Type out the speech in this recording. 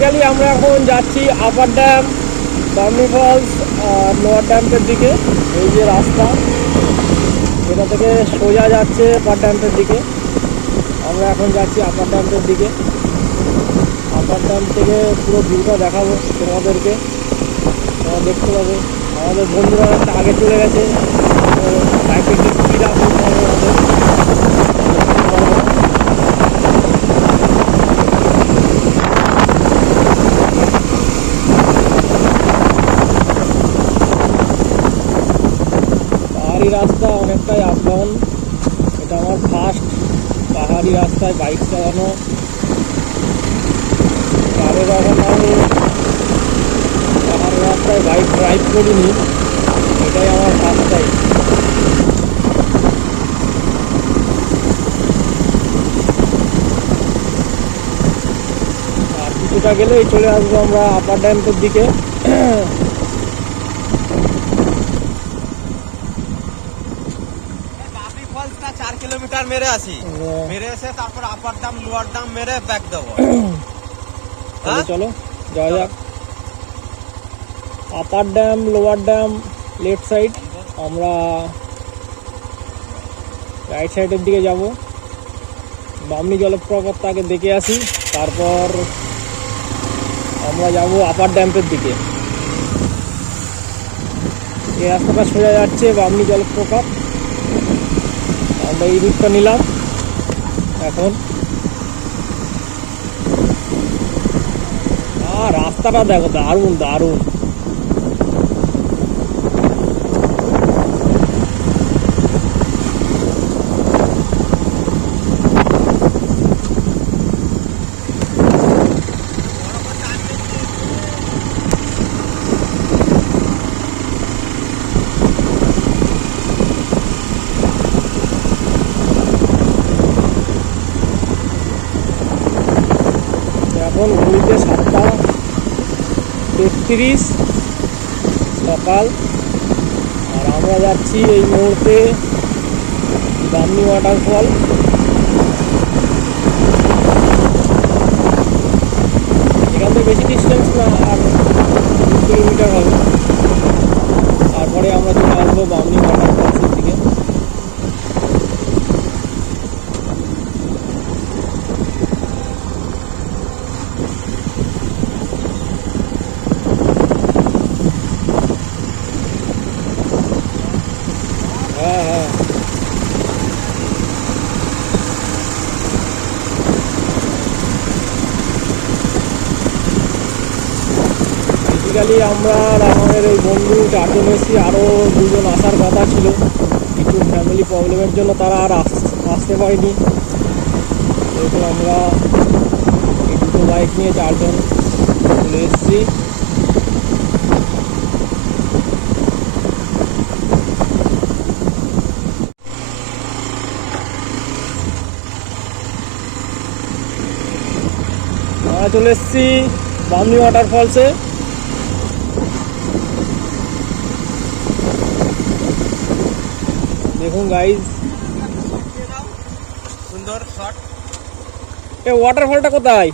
Basically আমরা এখন যাচ্ছি আপার ড্যাম বামনি ফলস আর লোয়ার ড্যাম্পের দিকে। এই যে রাস্তা, এটা থেকে সোজা যাচ্ছে আপার ড্যাম্পের দিকে। আমরা এখন যাচ্ছি আপার ড্যাম্পের দিকে। আপার ড্যাম থেকে পুরো ভিউটা দেখাবো তোমাদেরকে। তোমরা দেখতে পাবে। আমাদের বন্ধুরা আগে চলে গেছে। বাইকের আপ করতে হবে আমাদের পাহাড়ি রাস্তা অনেকটাই আপ ডাউন এটা আমার ফার্স্ট পাহাড়ি রাস্তায় বাইক চালানো। তারে যখন আমি পাহাড়ি রাস্তায় বাইক ড্রাইভ করিনি, এটাই আমার ফার্স্ট টাইম কিছুটা গেলেই চলে আসব আমরা আপার ড্যামের দিকে। কিলোমিটার মেরে আসি মেরে এসে তারপর আপার দাম লোয়ার দাম মেরে ব্যাক দেবো। চলো হ্যাঁ? চলো যাওয়া যাক। Upper dam lower dam left side আমরা রাইট সাইডের দিকে যাব। বামনি জলপ্রপাতটা আগে দেখে আসি তারপর আমরা যাব আপার ড্যাম্পের দিকে। এই রাস্তাটা সোজা যাচ্ছে বামনি জলপ্রপাত। আমরা এই রুটটা নিলাম। এখন আর রাস্তাটা দেখো দারুণ দারুণ। তেত্রিশ সকাল। আর আমরা যাচ্ছি এই মুহূর্তে বামনি ওয়াটারফল এখান থেকে বেশি ডিস্টেন্স না, আর দু কিলোমিটার হবে। তারপরে আমরা চলে আসব বামনি ওয়াটারফলসের দিকে। হ্যাঁ হ্যাঁ বেসিক্যালি আমরা আমাদের এই বন্ধু চারজন এসেছি আরও দুজন আসার কথা ছিল। কিছু ফ্যামিলি প্রবলেমের জন্য তারা আর আস- আসতে পারেনি। যেহেতু আমরা এই দুটো বাইক নিয়ে চারজন চলে এসেছি। আমরা চলে এসেছি বামনি ওয়াটারফলসে দেখুন গাইজ সুন্দর শট এ ওয়াটারফলটা কোথায়?